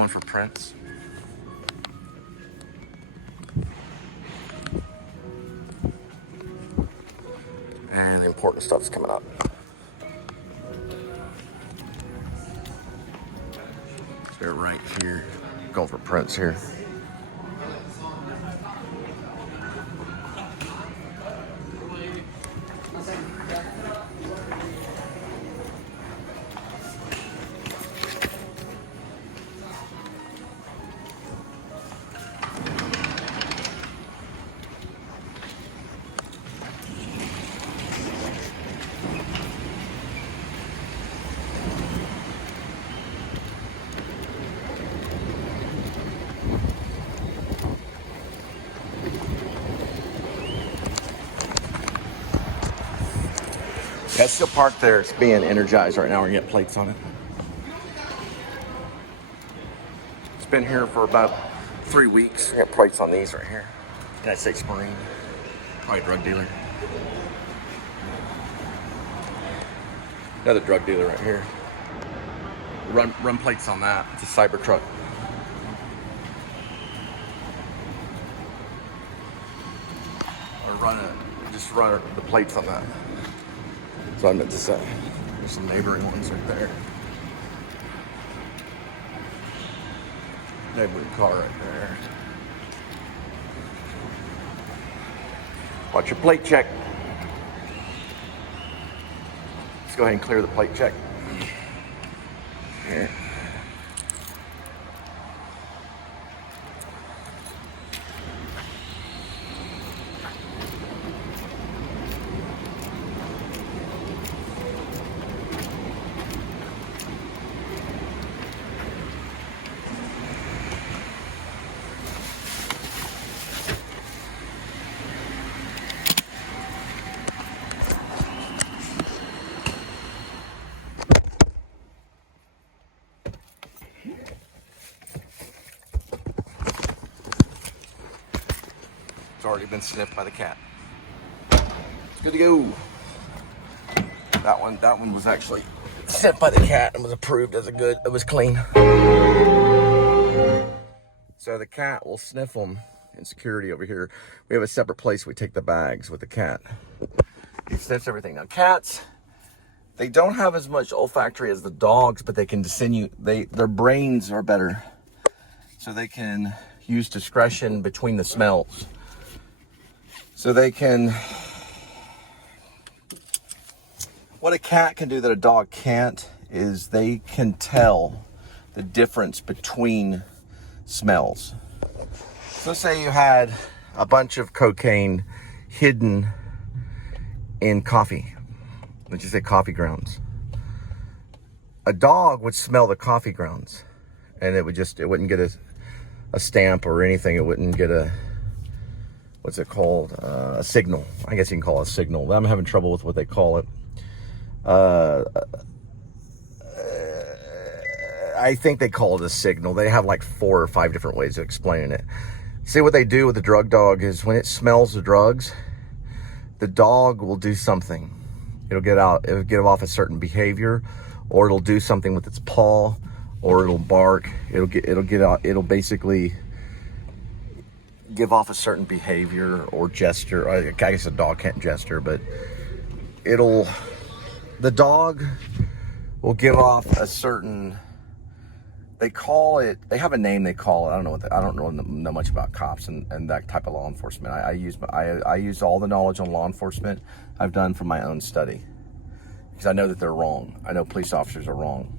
Going for prints. And the important stuff's coming up. They're right here. Going for prints here. Yeah, it's still parked there. It's being energized right now. We're getting plates on it. It's been here for about 3 weeks. We got plates on these right here. United States Marine. Probably a drug dealer. Another drug dealer right here. Run plates on that. It's a cyber truck. Or just run the plates on that. So I meant to say. There's some neighboring ones right there. Neighboring car right there. Watch your plate check. Let's go ahead and clear the plate check. Here. It's already been sniffed by the cat. It's good to go. That one was actually sniffed by the cat and was approved as it was clean. So the cat will sniff them in security over here. We have a separate place we take the bags with the cat. He sniffs everything. Now cats, they don't have as much olfactory as the dogs, but they can their brains are better. So they can use discretion between the smells. So they can, what a cat can do that a dog can't is they can tell the difference between smells. So let's say you had a bunch of cocaine hidden in coffee. Let's just say coffee grounds. A dog would smell the coffee grounds and it wouldn't get a stamp or anything. It wouldn't get what's it called? A signal. I guess you can call it a signal. I'm having trouble with what they call it. I think they call it a signal. They have like 4 or 5 different ways of explaining it. See, what they do with the drug dog is when it smells the drugs, the dog will do something. It'll give off a certain behavior, or it'll do something with its paw, or it'll bark. It'll basically give off a certain behavior or gesture. I guess a dog can't gesture, but the dog will give off a certain, they have a name they call it. I don't know much about cops and that type of law enforcement. I use all the knowledge on law enforcement I've done from my own study, because I know that they're wrong. I know police officers are wrong.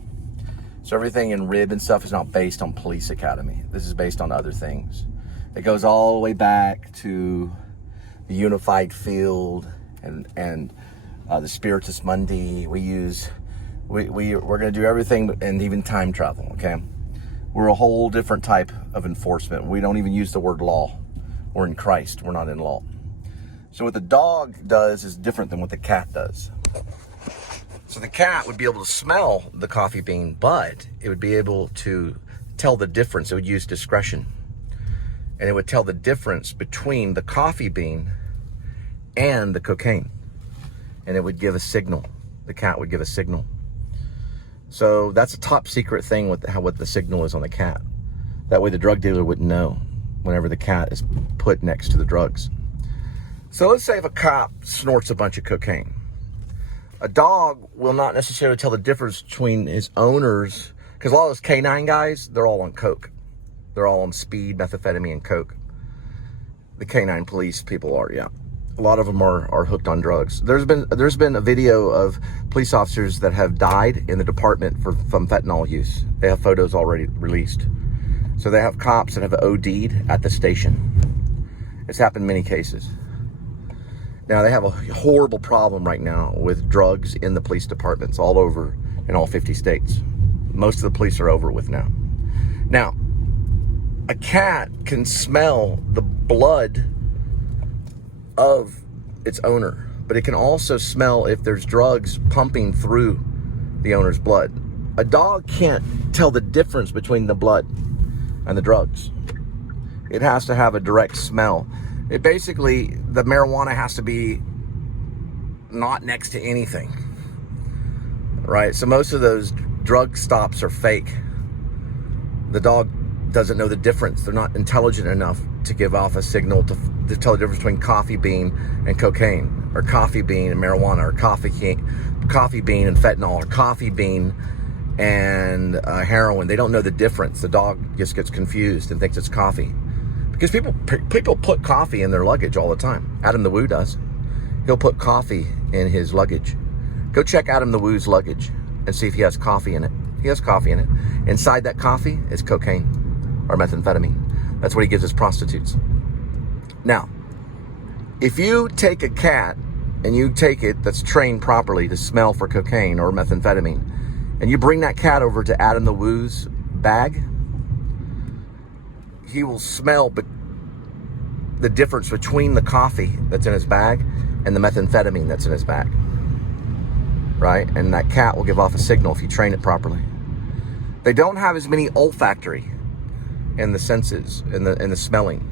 So everything in RIB and stuff is not based on police academy. This is based on other things. It goes all the way back to the unified field and the Spiritus Mundi. We're going to do everything, and even time travel, okay? We're a whole different type of enforcement. We don't even use the word law. We're in Christ. We're not in law. So what the dog does is different than what the cat does. So the cat would be able to smell the coffee bean, but it would be able to tell the difference. It would use discretion. And it would tell the difference between the coffee bean and the cocaine. And it would give a signal. The cat would give a signal. So that's a top secret thing with what the signal is on the cat. That way the drug dealer wouldn't know whenever the cat is put next to the drugs. So let's say if a cop snorts a bunch of cocaine. A dog will not necessarily tell the difference between his owners, because a lot of those canine guys, they're all on coke. They're all on speed, methamphetamine, and coke. The canine police people are, yeah. A lot of them are hooked on drugs. There's been a video of police officers that have died in the department from fentanyl use. They have photos already released. So they have cops that have OD'd at the station. It's happened in many cases. Now, they have a horrible problem right now with drugs in the police departments all over in all 50 states. Most of the police are over with now. Now, a cat can smell the blood of its owner, but it can also smell if there's drugs pumping through the owner's blood. A dog can't tell the difference between the blood and the drugs. It has to have a direct smell. It basically, the marijuana has to be not next to anything, right? So most of those drug stops are fake. The dog doesn't know the difference. They're not intelligent enough to give off a signal to tell the difference between coffee bean and cocaine, or coffee bean and marijuana, or coffee bean and fentanyl, or coffee bean and heroin. They don't know the difference. The dog just gets confused and thinks it's coffee. Because people put coffee in their luggage all the time. Adam the Woo does. He'll put coffee in his luggage. Go check Adam the Woo's luggage and see if he has coffee in it. He has coffee in it. Inside that coffee is cocaine or methamphetamine. That's what he gives his prostitutes. Now, if you take a cat and you take it that's trained properly to smell for cocaine or methamphetamine, and you bring that cat over to Adam the Woo's bag, he will smell the difference between the coffee that's in his bag and the methamphetamine that's in his bag, right? And that cat will give off a signal if you train it properly. They don't have as many olfactory in the senses, in the smelling,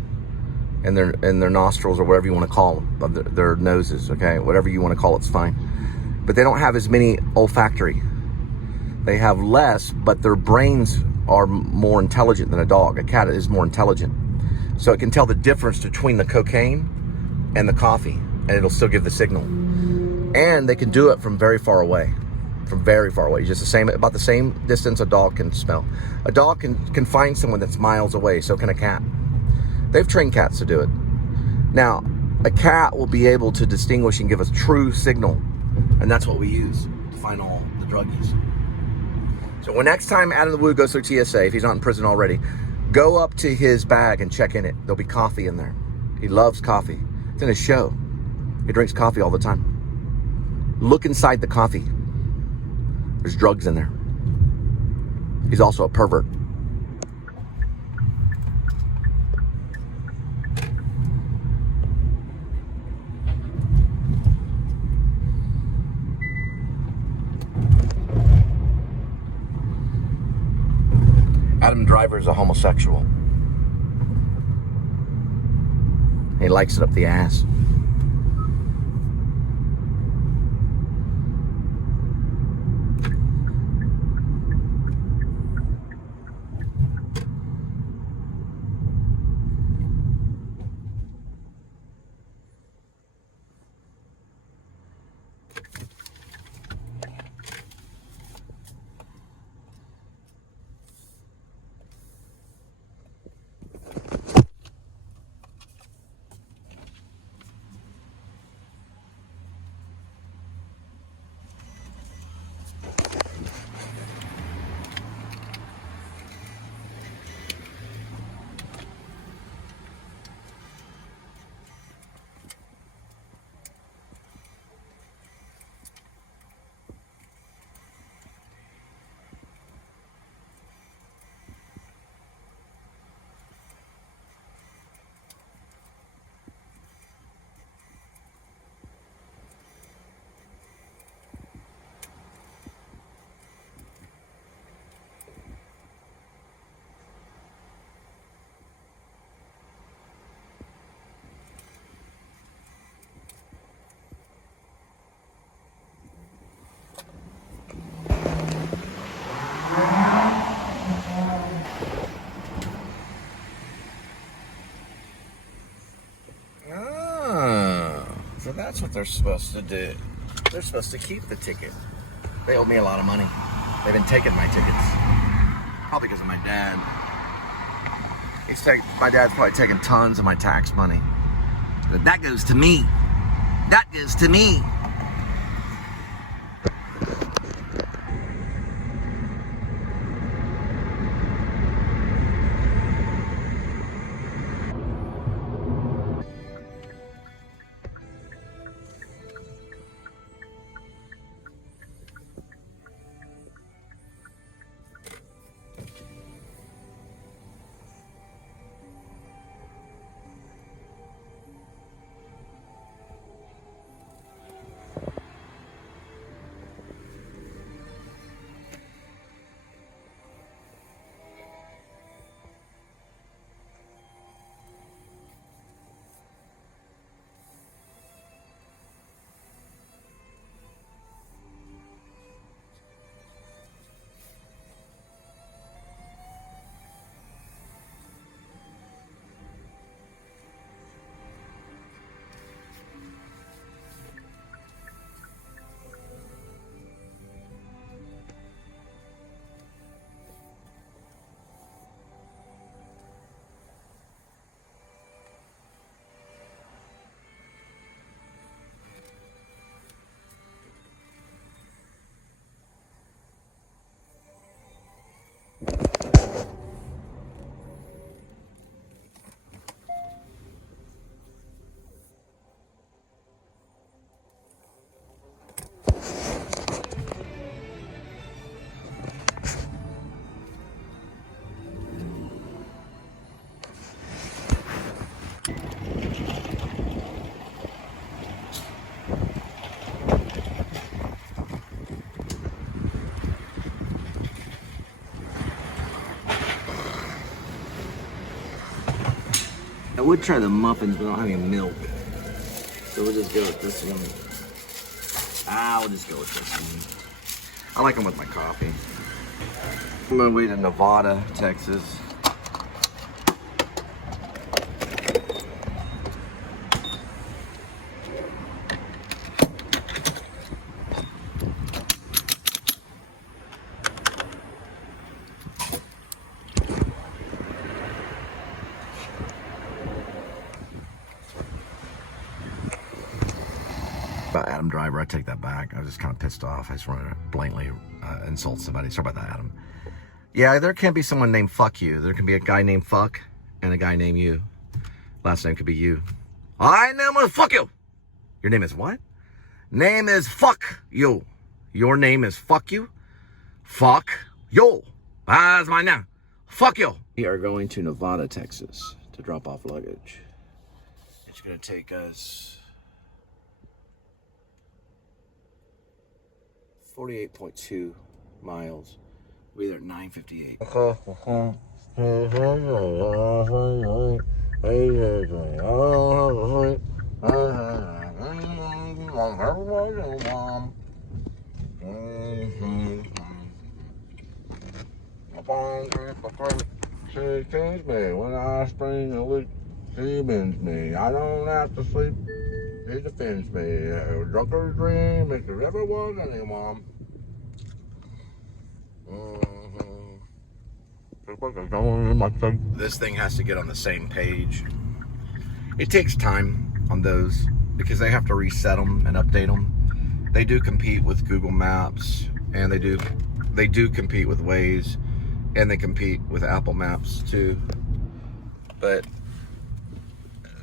in their nostrils, or whatever you want to call them, their noses, okay? Whatever you want to call it's fine. But they don't have as many olfactory. They have less, but their brains are more intelligent than a dog. A cat is more intelligent. So it can tell the difference between the cocaine and the coffee, and it'll still give the signal. And they can do it from very far away. From very far away. Just about the same distance a dog can smell. A dog can find someone that's miles away, so can a cat. They've trained cats to do it. Now, a cat will be able to distinguish and give us true signal, and that's what we use to find all the druggies. So when next time Adam the Woo goes through TSA, if he's not in prison already, go up to his bag and check in it. There'll be coffee in there. He loves coffee. It's in his show. He drinks coffee all the time. Look inside the coffee. There's drugs in there. He's also a pervert. Adam Driver is a homosexual. He likes it up the ass. So that's what they're supposed to do. They're supposed to keep the ticket. They owe me a lot of money. They've been taking my tickets. Probably because of my dad. My dad's probably taking tons of my tax money. But that goes to me. That goes to me. I would try the muffins, but I don't have any milk. So we'll just go with this one. We'll just go with this one. I like them with my coffee. I'm on my way to Nevada, Texas. Adam Driver, I take that back. I was just kind of pissed off. I just wanted to blatantly insult somebody. Sorry about that, Adam. Yeah, there can be someone named Fuck You. There can be a guy named Fuck and a guy named You. Last name could be You. I name is Fuck You. Your name is what? Name is Fuck You. Your name is Fuck You? Fuck You. That's my name. Fuck you. We are going to Nevada, Texas to drop off luggage. It's going to take us 48.2 miles. We'll be there at 9:58. She kills me when I spring a week. She bends me. I don't have to sleep. She defends me. A drunker's dream if there ever was anyone. This thing has to get on the same page. It takes time on those because they have to reset them and update them. They do compete with Google Maps, and they do compete with Waze, and they compete with Apple Maps too. But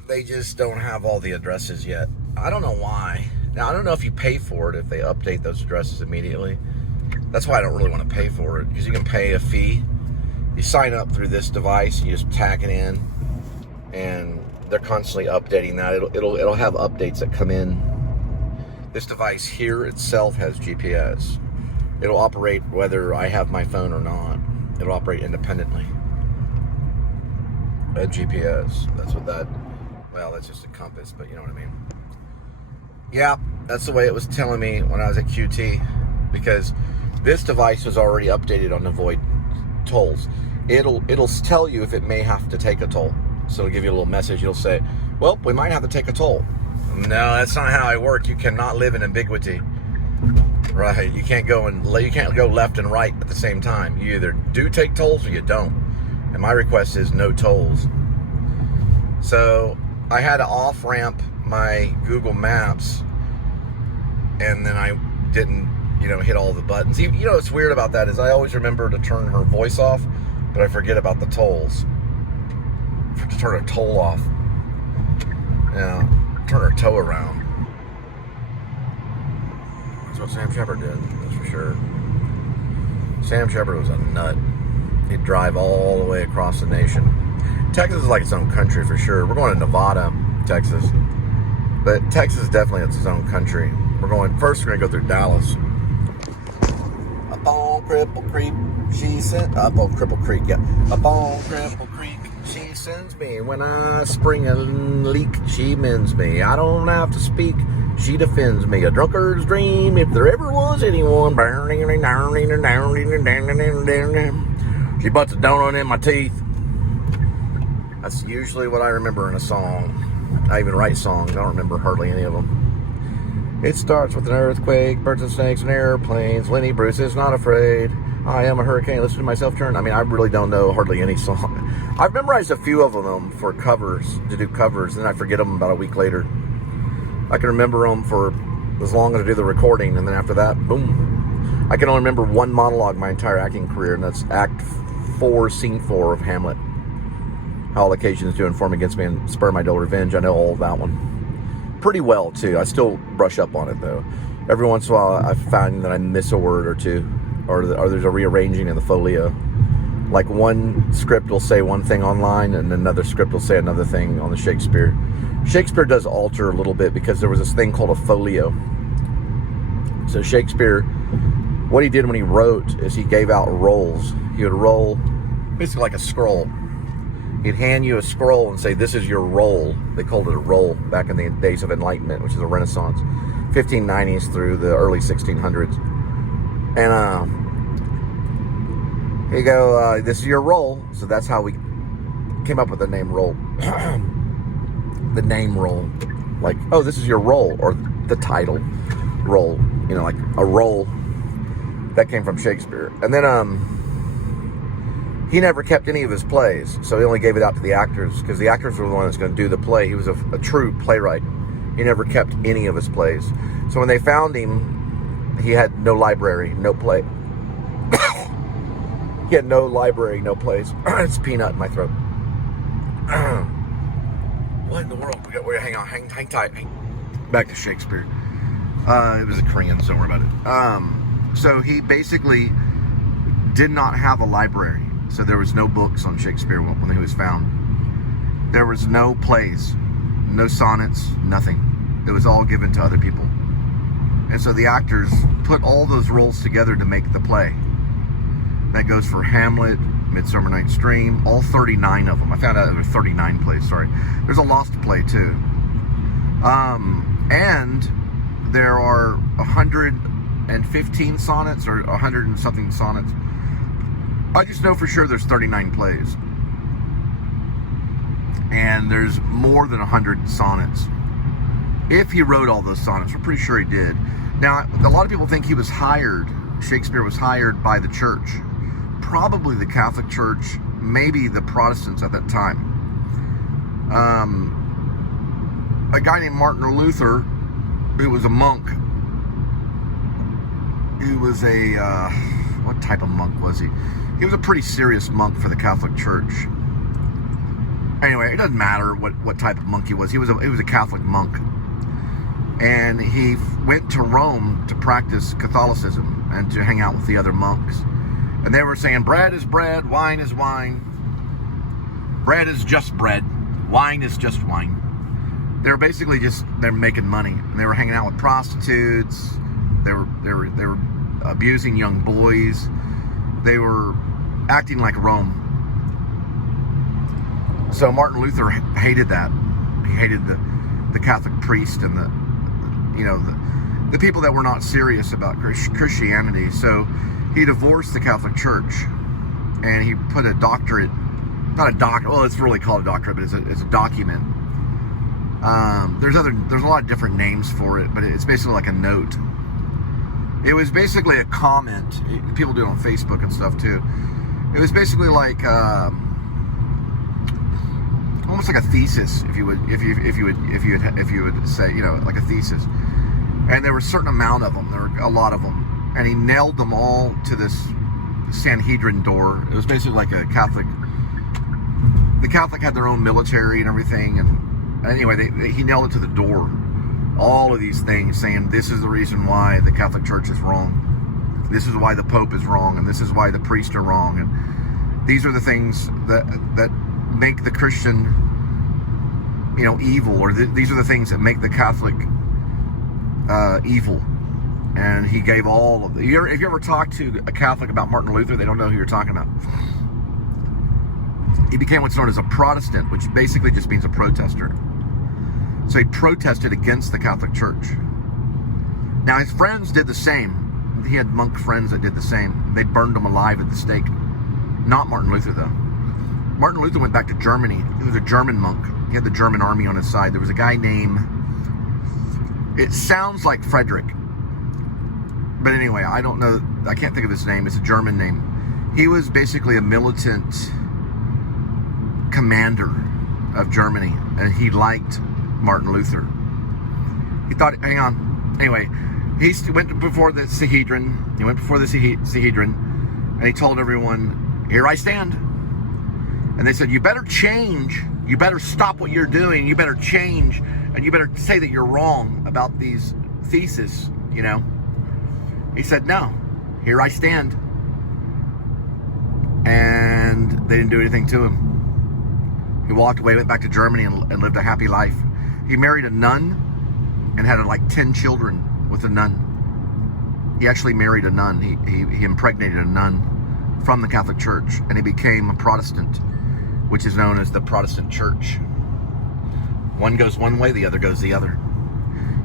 they just don't have all the addresses yet. I don't know why. Now, I don't know if you pay for it if they update those addresses immediately. That's why I don't really want to pay for it, because you can pay a fee. You sign up through this device, you just tag it in, and they're constantly updating that. It'll have updates that come in. This device here itself has GPS. It'll operate whether I have my phone or not. It'll operate independently. A GPS. That's what that. Well, that's just a compass, but you know what I mean. Yeah, that's the way it was telling me when I was at QT, because this device was already updated on avoid tolls. It'll tell you if it may have to take a toll. So it'll give you a little message. It'll say, well, we might have to take a toll. No, that's not how I work. You cannot live in ambiguity. Right? You can't go left and right at the same time. You either do take tolls or you don't. And my request is no tolls. So I had to off-ramp my Google Maps, and then I didn't, hit all the buttons. What's weird about that is I always remember to turn her voice off, but I forget about the tolls. To turn a toll off. Turn her toe around. That's what Sam Shepard did, that's for sure. Sam Shepard was a nut. He'd drive all the way across the nation. Texas is like its own country for sure. We're going to Nevada, Texas. But Texas definitely is its own country. We're going to go through Dallas. Up on Cripple Creek, up on Cripple Creek, yeah. Up on Cripple Creek, she sends me. When I spring a leak, she mends me. I don't have to speak, she defends me. A drunkard's dream, if there ever was anyone. She puts a donut in my teeth. That's usually what I remember in a song. I even write songs. I don't remember hardly any of them. It starts with an earthquake, birds and snakes and airplanes. Lenny Bruce is not afraid. I am a hurricane. Listen to myself turn. I mean, I really don't know hardly any song. I've memorized a few of them for covers, to do covers, and then I forget them about a week later. I can remember them for as long as I do the recording, and then after that, boom. I can only remember one monologue my entire acting career, and that's Act 4, Scene 4 of Hamlet. How all occasions do inform against me and spur my dull revenge. I know all of that one pretty well, too. I still brush up on it, though. Every once in a while, I find that I miss a word or two, or there's a rearranging in the folio. Like one script will say one thing online, and another script will say another thing on the Shakespeare. Shakespeare does alter a little bit because there was this thing called a folio. So Shakespeare, what he did when he wrote is he gave out rolls. He would roll, basically like a scroll. He'd hand you a scroll and say, this is your roll. They called it a roll back in the days of Enlightenment, which is the Renaissance, 1590s through the early 1600s. And you go, this is your roll. So that's how we came up with the name roll. The name roll. Like, oh, this is your roll, or the title roll. Like a roll. That came from Shakespeare. And then he never kept any of his plays, so he only gave it out to the actors, because the actors were the ones that's going to do the play. He was a true playwright. He never kept any of his plays. So when they found him, he had no library, no play. He had no library, no plays. It's a peanut in my throat. What in the world? Hang on, hang tight. Back to Shakespeare. It was a Korean, so don't worry about it. So he basically did not have a library. So there was no books on Shakespeare when he was found. There was no plays, no sonnets, nothing. It was all given to other people. And so the actors put all those roles together to make the play. That goes for Hamlet, Midsummer Night's Dream, all 39 of them. I found out there were 39 plays, sorry. There's a lost play too. And there are 115 sonnets or 100 and something sonnets. I just know for sure there's 39 plays. And there's more than 100 sonnets. If he wrote all those sonnets, we're pretty sure he did. Now, a lot of people think he was hired, Shakespeare was hired by the church. Probably the Catholic Church, maybe the Protestants at that time. A guy named Martin Luther, who was a monk. He was a, what type of monk was he? He was a pretty serious monk for the Catholic Church. Anyway, it doesn't matter what type of monk he was. He was a Catholic monk. And he went to Rome to practice Catholicism and to hang out with the other monks. And they were saying, bread is bread, wine is wine. Bread is just bread, wine is just wine. They were basically they're making money. And they were hanging out with prostitutes. They were abusing young boys. They were acting like Rome. So Martin Luther hated that. He hated the Catholic priest and the people that were not serious about Christianity. So he divorced the Catholic Church, and he put a doctorate, not a doctorate, well, it's really called a doctorate, but it's a document There's a lot of different names for it, but it's basically like a note. It was basically a comment. People do it on Facebook and stuff too. It was basically like almost like a thesis, if you would say, like a thesis. And there were a certain amount of them. There were a lot of them, and he nailed them all to this Sanhedrin door. It was basically like a Catholic. The Catholic had their own military and everything, and anyway, he nailed it to the door. All of these things saying this is the reason why the Catholic Church is wrong. This is why the Pope is wrong, and this is why the priests are wrong, and these are the things that make the Christian, evil, or these are the things that make the Catholic evil. And he gave all of the. If you ever talk to a Catholic about Martin Luther, they don't know who you're talking about. He became what's known as a Protestant, which basically just means a protester. So he protested against the Catholic Church. Now his friends did the same. He had monk friends that did the same. They burned him alive at the stake. Not Martin Luther, though. Martin Luther went back to Germany. He was a German monk. He had the German army on his side. There was a guy named, it sounds like Frederick. But anyway, I don't know. I can't think of his name. It's a German name. He was basically a militant commander of Germany, and he liked Martin Luther. He thought, hang on. Anyway, he went before the Sanhedrin. He went before the Sanhedrin, and he told everyone, "Here I stand." And they said, "You better change. You better stop what you're doing. You better change, and you better say that you're wrong about these theses." He said, "No. Here I stand." And they didn't do anything to him. He walked away, went back to Germany, and lived a happy life. He married a nun and had like 10 children with a nun. He actually married a nun. He impregnated a nun from the Catholic Church, and he became a Protestant, which is known as the Protestant Church. One goes one way, the other goes the other.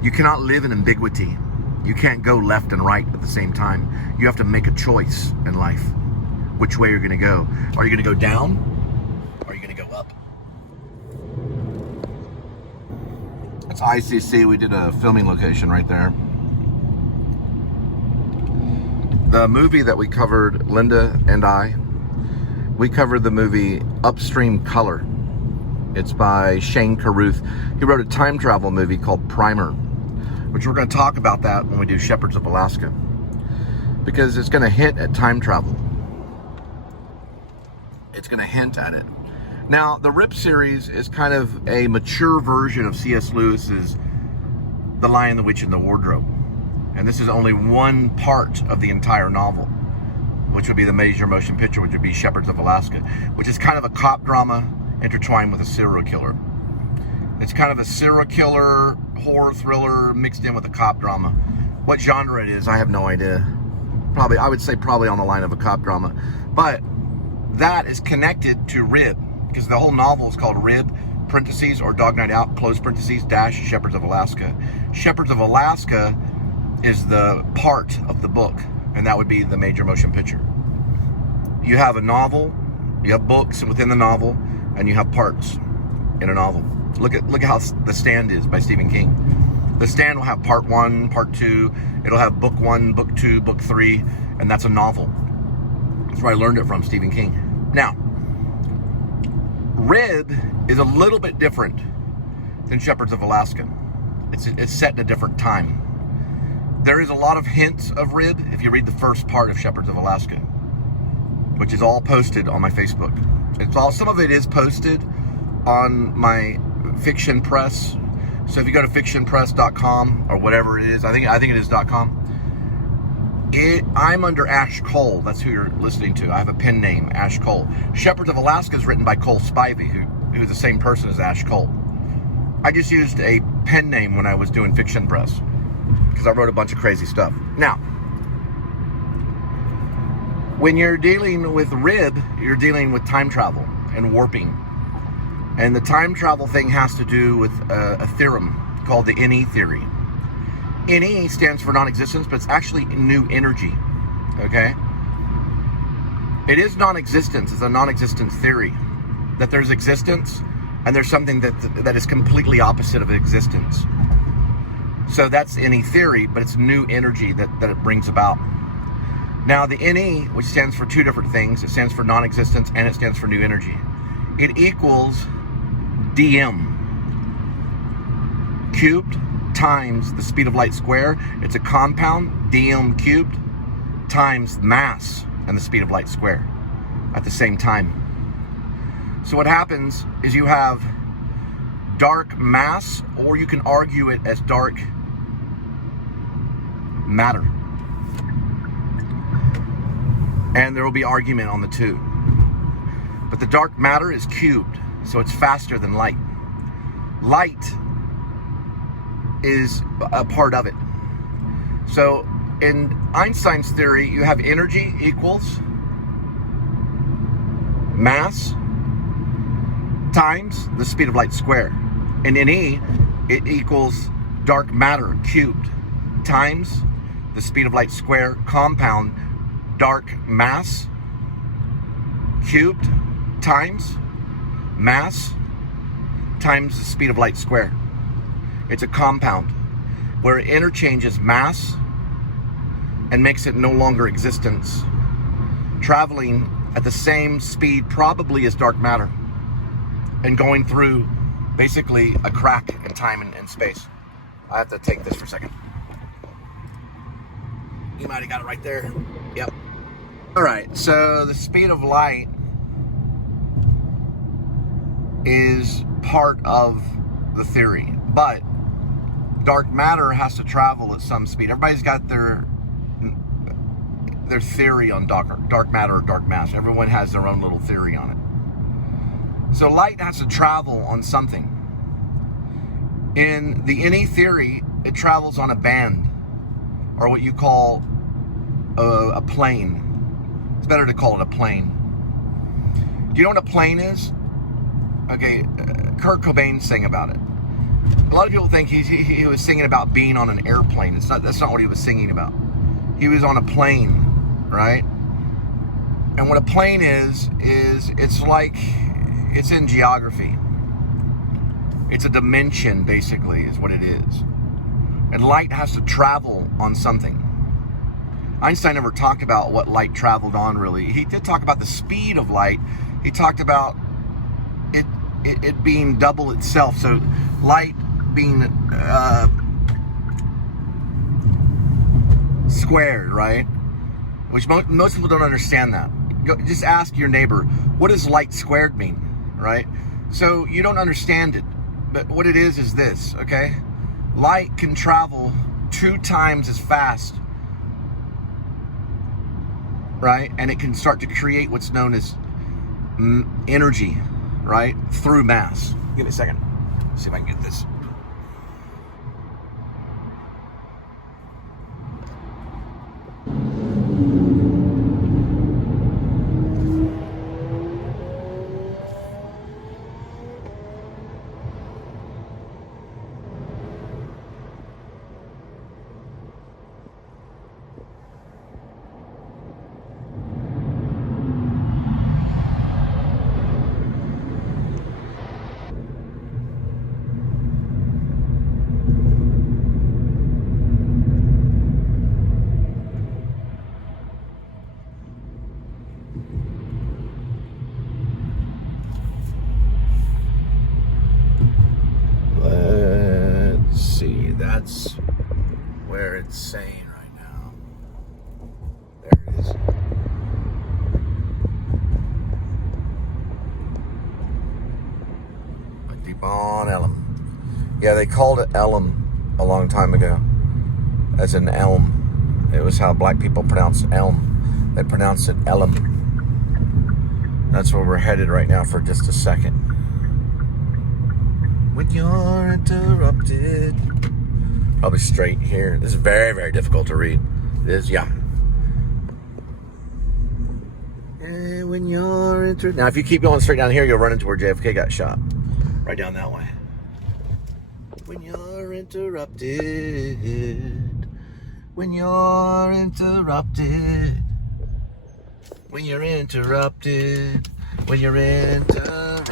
You cannot live in ambiguity. You can't go left and right at the same time. You have to make a choice in life. Which way you're going to go. Are you going to go down? Or are you going to go up? It's ICC. We did a filming location right there. The movie that we covered, Linda and I, we covered the movie Upstream Color. It's by Shane Carruth. He wrote a time travel movie called Primer, which we're going to talk about that when we do Shepherds of Alaska, because it's going to hint at time travel. It's going to hint at it. Now, the Rip series is kind of a mature version of C.S. Lewis's The Lion, the Witch, and the Wardrobe. And this is only one part of the entire novel, which would be the major motion picture, which would be Shepherds of Alaska, which is kind of a cop drama intertwined with a serial killer. It's kind of a serial killer, horror thriller mixed in with a cop drama. What genre it is, I have no idea. Probably, I would say probably on the line of a cop drama. But that is connected to Rib, because the whole novel is called Rib, parentheses, or Dog Night Out, close parentheses, dash, Shepherds of Alaska. Shepherds of Alaska is the part of the book, and that would be the major motion picture. You have a novel, you have books within the novel, and you have parts in a novel. Look at how The Stand is by Stephen King. The Stand will have part 1, part 2. It'll have book 1, book 2, book 3, and that's a novel. That's where I learned it from, Stephen King. Now, Rib is a little bit different than Shepherds of Alaska. It's set in a different time. There is a lot of hints of Rib if you read the first part of Shepherds of Alaska, which is all posted on my Facebook. Some of it is posted on my Fiction Press. So if you go to fictionpress.com or whatever it is, I think it is .com. I'm under Ash Cole. That's who you're listening to. I have a pen name, Ash Cole. Shepherds of Alaska is written by Cole Spivey, who's the same person as Ash Cole. I just used a pen name when I was doing Fiction Press, because I wrote a bunch of crazy stuff. Now, when you're dealing with Rib, you're dealing with time travel and warping. And the time travel thing has to do with a theorem called the NE theory. NE stands for non-existence, but it's actually new energy, okay? It is non-existence. It's a non-existence theory, that there's existence and there's something that is completely opposite of existence. So that's any theory, but it's new energy that it brings about. Now the NE, which stands for two different things, it stands for non-existence and it stands for new energy. It equals dm cubed times the speed of light square. It's a compound, dm cubed, times mass and the speed of light square at the same time. So what happens is you have dark mass, or you can argue it as dark matter. And there will be argument on the two. But the dark matter is cubed, so it's faster than light. Light is a part of it. So in Einstein's theory, you have energy equals mass times the speed of light square. In NE, it equals dark matter cubed times the speed of light square, compound dark mass cubed times mass times the speed of light square. It's a compound where it interchanges mass and makes it no longer existence, traveling at the same speed probably as dark matter and going through basically a crack in time and space. I have to take this for a second. You might have got it right there. Yep. All right, so the speed of light is part of the theory, but dark matter has to travel at some speed. Everybody's got their theory on dark matter or dark mass. Everyone has their own little theory on it. So light has to travel on something. In the NE theory, it travels on a band, or what you call a plane. It's better to call it a plane. Do you know what a plane is? Okay, Kurt Cobain sang about it. A lot of people think he was singing about being on an airplane. That's not what he was singing about. He was on a plane, right? And what a plane is it's like, it's in geography. It's a dimension, basically, is what it is. And light has to travel on something. Einstein never talked about what light traveled on, really. He did talk about the speed of light. He talked about it being double itself. So light being squared, right? Which most people don't understand that. Just ask your neighbor, what does light squared mean, right? So you don't understand it, but what it is this, okay? Light can travel 2 times as fast, right? And it can start to create what's known as energy, right? Through mass. Give me a second. See if I can get this. That's where it's saying right now. There it is. Deep on Elm. Yeah, they called it Elm a long time ago, as in elm. It was how black people pronounce elm. They pronounce it Elm. That's where we're headed right now for just a second. When you're interrupted. Probably straight here. This is very, very difficult to read. It is, yeah. And when you're now, if you keep going straight down here, you'll run into where JFK got shot. Right down that way. When you're interrupted. When you're interrupted. When you're interrupted. When you're interrupted.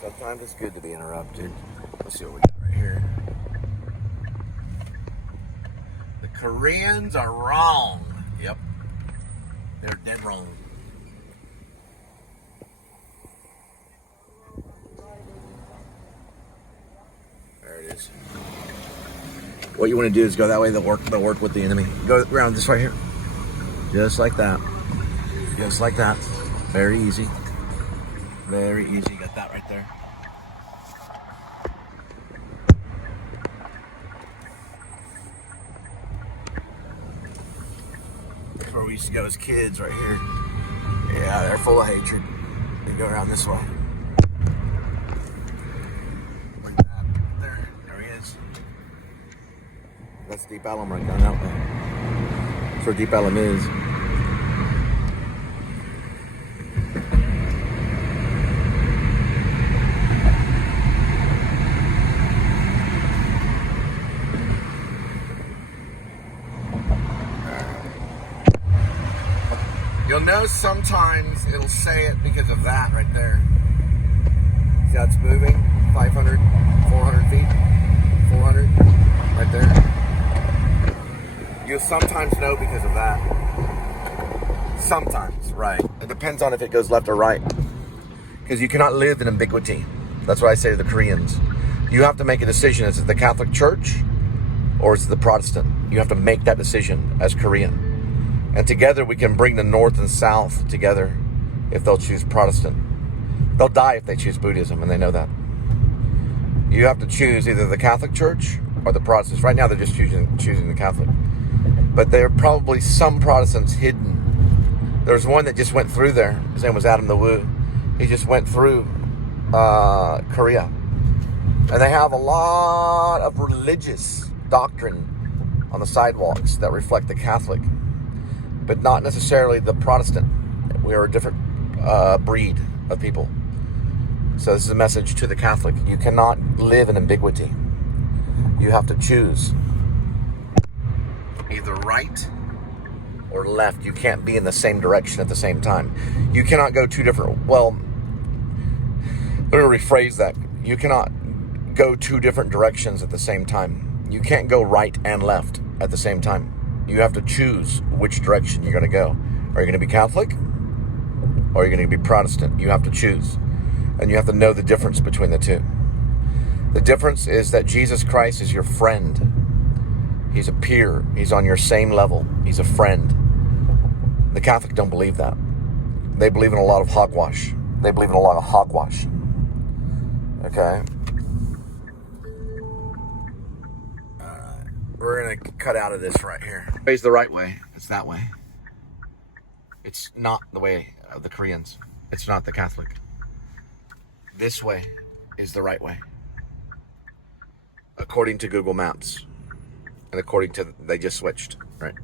Sometimes it's good to be interrupted. Let's see what we got right here. The Koreans are wrong. Yep. They're dead wrong. There it is. What you want to do is go that way. They'll work with the enemy. Go around this right here. Just like that. Just like that. Very easy. Very easy. Got that right there. That's where we used to go as kids, right here. Yeah, they're full of hatred. They go around this way. Like that. There he is. That's Deep Ellum right down that way. That's where Deep Ellum is. You'll know sometimes it'll say it because of that right there. See how it's moving? 500, 400 feet, 400, right there. You'll sometimes know because of that. Sometimes, right. It depends on if it goes left or right. Because you cannot live in ambiguity. That's what I say to the Koreans. You have to make a decision. Is it the Catholic Church or is it the Protestant? You have to make that decision as Korean. And together we can bring the North and South together if they'll choose Protestant. They'll die if they choose Buddhism, and they know that. You have to choose either the Catholic Church or the Protestants. Right now they're just choosing the Catholic. But there are probably some Protestants hidden. There's one that just went through there. His name was Adam the Woo. He just went through Korea. And they have a lot of religious doctrine on the sidewalks that reflect the Catholic, but not necessarily the Protestant. We are a different breed of people. So this is a message to the Catholic. You cannot live in ambiguity. You have to choose either right or left. You can't be in the same direction at the same time. You cannot go two different, well, let me rephrase that. You cannot go two different directions at the same time. You can't go right and left at the same time. You have to choose which direction you're going to go. Are you going to be Catholic or are you going to be Protestant? You have to choose. And you have to know the difference between the two. The difference is that Jesus Christ is your friend. He's a peer. He's on your same level. He's a friend. The Catholic don't believe that. They believe in a lot of hogwash. Okay? We're going to cut out of this right here. It's the right way. It's that way. It's not the way of the Koreans. It's not the Catholic. This way is the right way. According to Google Maps. And according to, they just switched, right?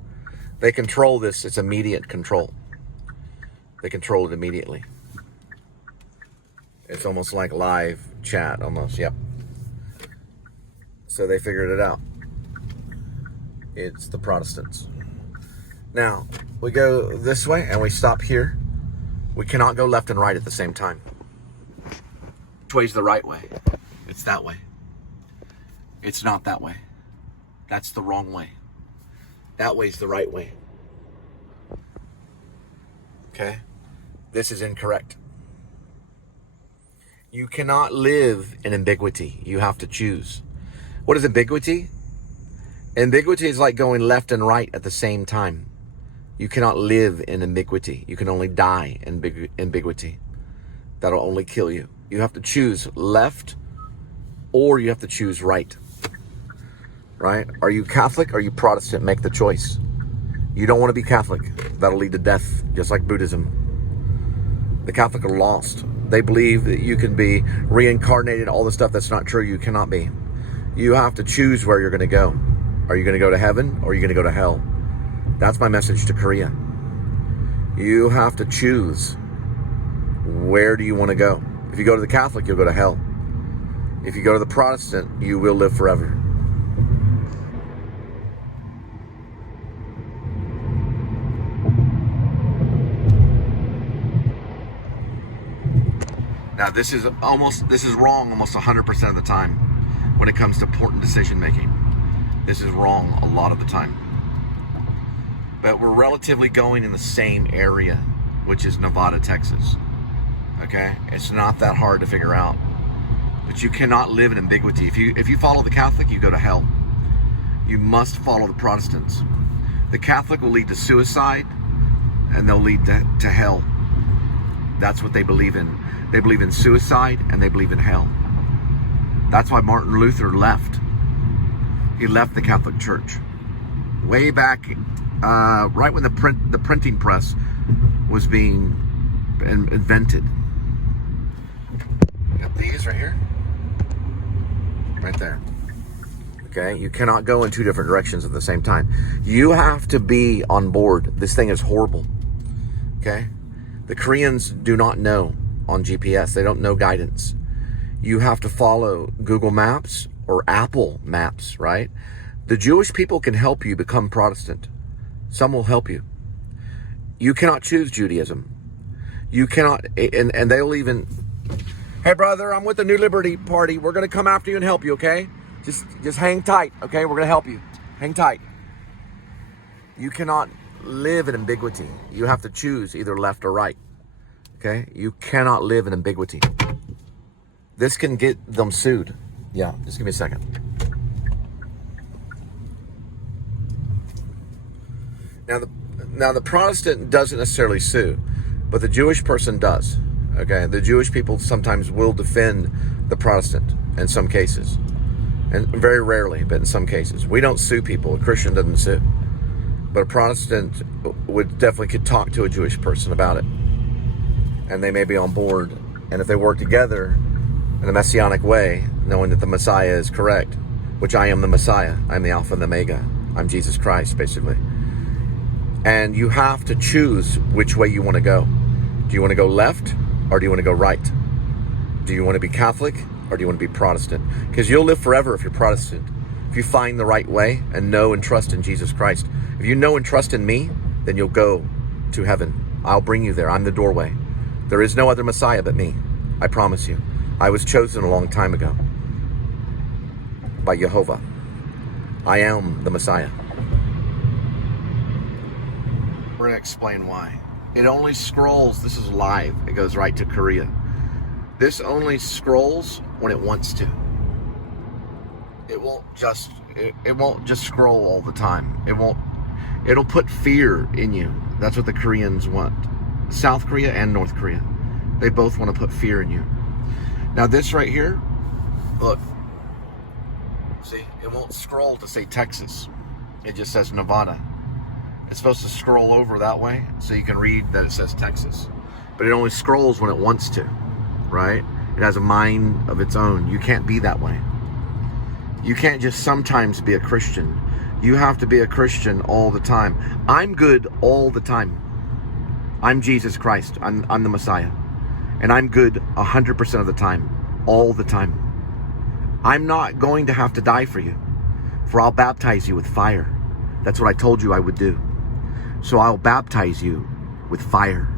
They control this. It's immediate control. They control it immediately. It's almost like live chat, almost, yep. So they figured it out. It's the Protestants. Now, we go this way and we stop here. We cannot go left and right at the same time. Which way's the right way? It's that way. It's not that way. That's the wrong way. That way's the right way. Okay? This is incorrect. You cannot live in ambiguity. You have to choose. What is ambiguity? Ambiguity is like going left and right at the same time. You cannot live in ambiguity. You can only die in ambiguity. That'll only kill you. You have to choose left or you have to choose right. Right? Are you Catholic? Are you Protestant? Make the choice. You don't want to be Catholic. That'll lead to death, just like Buddhism. The Catholic are lost. They believe that you can be reincarnated, all the stuff that's not true. You cannot be. You have to choose where you're going to go. Are you going to go to heaven or are you going to go to hell? That's my message to Korea. You have to choose. Where do you want to go? If you go to the Catholic, you'll go to hell. If you go to the Protestant, you will live forever. Now this is wrong almost 100% of the time when it comes to important decision making. This is wrong a lot of the time. But we're relatively going in the same area, which is Nevada, Texas. Okay? It's not that hard to figure out. But you cannot live in ambiguity. If you follow the Catholic, you go to hell. You must follow the Protestants. The Catholic will lead to suicide, and they'll lead to hell. That's what they believe in. They believe in suicide, and they believe in hell. That's why Martin Luther left. He left the Catholic Church. Way back, right when the printing press was being invented. Got these right here. Right there. Okay, you cannot go in two different directions at the same time. You have to be on board. This thing is horrible. Okay? The Koreans do not know on GPS. They don't know guidance. You have to follow Google Maps or Apple Maps, right? The Jewish people can help you become Protestant. Some will help you. You cannot choose Judaism. You cannot, and they'll even, hey brother, I'm with the New Liberty Party. We're going to come after you and help you, okay? Just hang tight, okay? We're going to help you. Hang tight. You cannot live in ambiguity. You have to choose either left or right, okay? You cannot live in ambiguity. This can get them sued. Yeah, just give me a second. Now the Protestant doesn't necessarily sue, but the Jewish person does, okay? The Jewish people sometimes will defend the Protestant in some cases. And very rarely, but in some cases. We don't sue people. A Christian doesn't sue. But a Protestant could talk to a Jewish person about it. And they may be on board. And if they work together in a messianic way, knowing that the Messiah is correct, which I am the Messiah. I'm the Alpha and the Omega. I'm Jesus Christ, basically. And you have to choose which way you want to go. Do you want to go left or do you want to go right? Do you want to be Catholic or do you want to be Protestant? Because you'll live forever if you're Protestant. If you find the right way and know and trust in Jesus Christ. If you know and trust in me, then you'll go to heaven. I'll bring you there. I'm the doorway. There is no other Messiah but me. I promise you. I was chosen a long time ago by Jehovah. I am the Messiah. We're going to explain why. It only scrolls. This is live. It goes right to Korea. This only scrolls when it wants to. It won't just scroll all the time. It'll put fear in you. That's what the Koreans want. South Korea and North Korea. They both want to put fear in you. Now this right here, look. See, it won't scroll to say Texas. It just says Nevada. It's supposed to scroll over that way so you can read that it says Texas. But it only scrolls when it wants to. Right? It has a mind of its own. You can't be that way. You can't just sometimes be a Christian. You have to be a Christian all the time. I'm good all the time. I'm Jesus Christ. I'm the Messiah. And I'm good 100% of the time. All the time. I'm not going to have to die for you. For I'll baptize you with fire. That's what I told you I would do. So I'll baptize you with fire.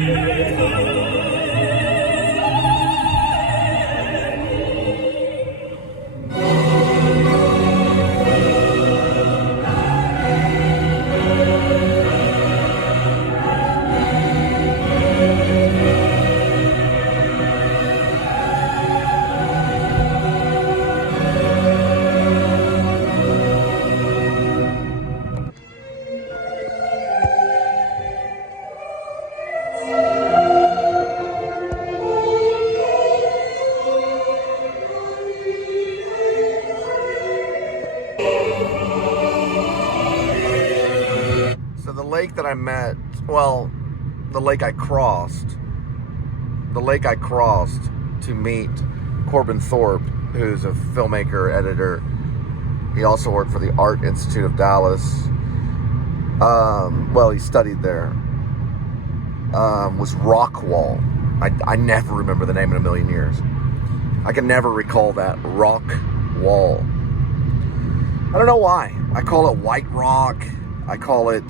So the lake that I met, well, the lake I crossed to meet Corbin Thorpe, who's a filmmaker, editor. He also worked for the Art Institute of Dallas. Well, he studied there. Was Rockwall. I never remember the name in a million years. I can never recall that. Rock Wall. I don't know why. I call it White Rock. I call it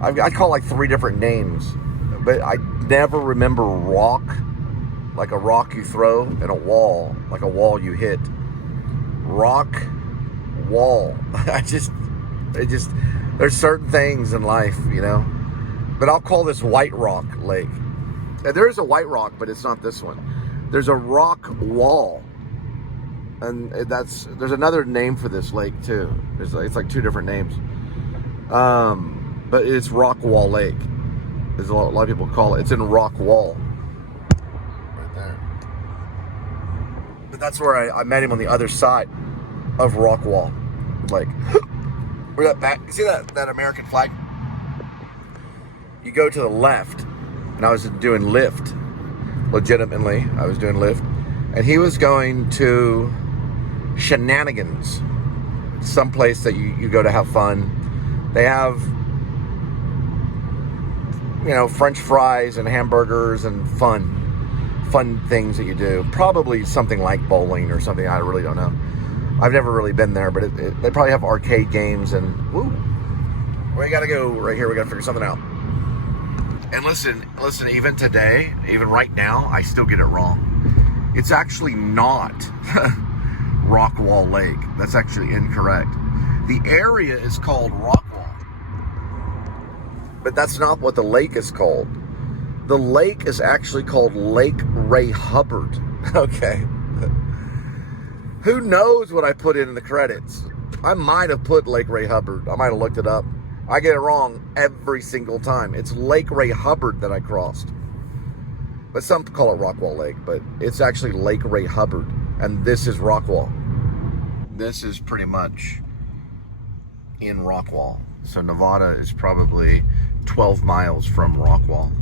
like 3 different names, but I never remember rock, like a rock you throw, and a wall, like a wall you hit. Rock Wall. There's certain things in life, you know. But I'll call this White Rock Lake. There is a White Rock, but it's not this one. There's a Rock Wall, and there's another name for this lake too. It's like 2 different names. But it's Rock Wall Lake. There's a lot of people call it. It's in Rock Wall, right there. But that's where I met him, on the other side of Rock Wall Lake. Where that back? You see that American flag? You go to the left, and I was doing Lyft. Legitimately, I was doing Lyft, and he was going to Shenanigans, someplace that you go to have fun. They have, you know, French fries and hamburgers and fun things that you do. Probably something like bowling or something. I really don't know. I've never really been there, but they probably have arcade games and woo. We gotta go right here. We gotta figure something out. And listen, even today, even right now, I still get it wrong. It's actually not Rockwall Lake. That's actually incorrect. The area is called Rockwall, but that's not what the lake is called. The lake is actually called Lake Ray Hubbard. Okay. Who knows what I put in the credits? I might have put Lake Ray Hubbard. I might have looked it up. I get it wrong every single time. It's Lake Ray Hubbard that I crossed. But some call it Rockwall Lake, but it's actually Lake Ray Hubbard. And this is Rockwall. This is pretty much in Rockwall. So Nevada is probably 12 miles from Rockwall.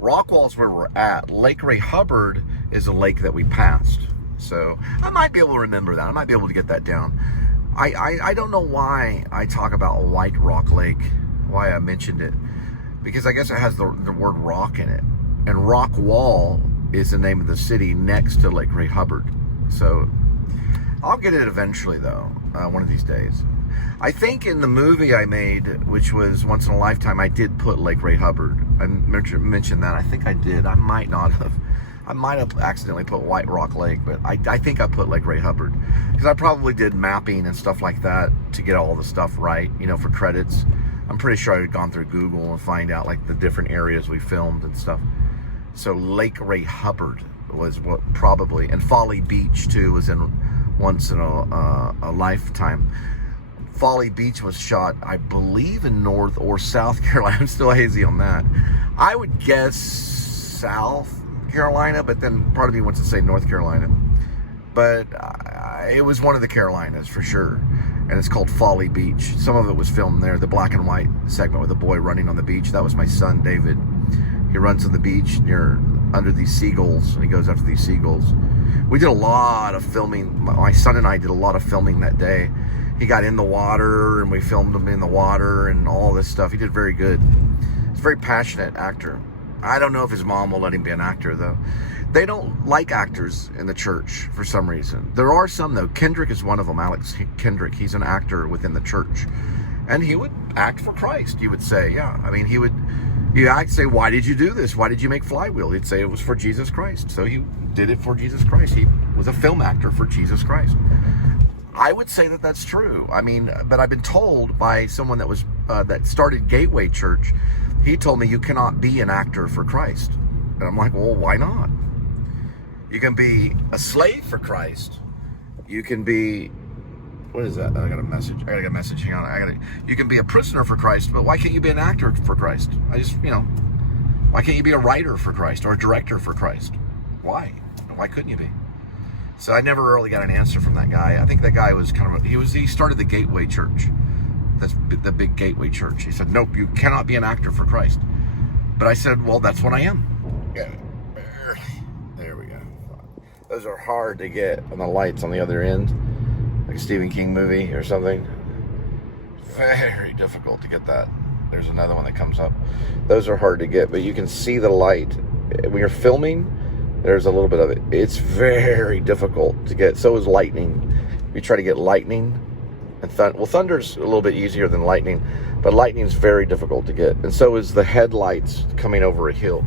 Rockwall is where we're at. Lake Ray Hubbard is a lake that we passed. So I might be able to remember that. I might be able to get that down. I don't know why I talk about White Rock Lake, why I mentioned it, because I guess it has the word rock in it. And Rockwall is the name of the city next to Lake Ray Hubbard. So I'll get it eventually, though, one of these days. I think in the movie I made, which was Once in a Lifetime, I did put Lake Ray Hubbard. I mentioned that. I think I did. I might not have. I might have accidentally put White Rock Lake, but I think I put Lake Ray Hubbard, because I probably did mapping and stuff like that to get all the stuff right, you know, for credits. I'm pretty sure I had gone through Google and find out like the different areas we filmed and stuff. So Lake Ray Hubbard was what probably, and Folly Beach too was in Once in a Lifetime. Folly Beach was shot, I believe, in North or South Carolina. I'm still hazy on that. I would guess South Carolina, but then part of me wants to say North Carolina. But it was one of the Carolinas for sure. And it's called Folly Beach. Some of it was filmed there. The black and white segment with a boy running on the beach. That was my son, David. He runs on the beach under these seagulls, and he goes after these seagulls. We did a lot of filming. My son and I did a lot of filming that day. He got in the water, and we filmed him in the water and all this stuff. He did very good. He's a very passionate actor. I don't know if his mom will let him be an actor, though. They don't like actors in the church for some reason. There are some, though. Kendrick is one of them, Alex Kendrick. He's an actor within the church. And he would act for Christ, you would say. Yeah, I mean, he would I'd say, why did you do this? Why did you make Flywheel? He'd say it was for Jesus Christ. So he did it for Jesus Christ. He was a film actor for Jesus Christ. I would say that that's true. I mean, but I've been told by someone that was that started Gateway Church, he told me you cannot be an actor for Christ. And I'm like, well, why not? You can be a slave for Christ. You can be, what is that? I got a message. Hang on. You can be a prisoner for Christ, but why can't you be an actor for Christ? Why can't you be a writer for Christ or a director for Christ? Why? Why couldn't you be? So I never really got an answer from that guy. I think that guy was he started the Gateway Church. That's the big Gateway Church. He said, nope, you cannot be an actor for Christ. But I said, well, that's what I am. Yeah. There we go. Those are hard to get on the lights on the other end. Like a Stephen King movie or something. Very difficult to get that. There's another one that comes up. Those are hard to get, but you can see the light. When you're filming, there's a little bit of it. It's very difficult to get. So is lightning. You try to get lightning and thunder's a little bit easier than lightning, but lightning's very difficult to get. And so is the headlights coming over a hill.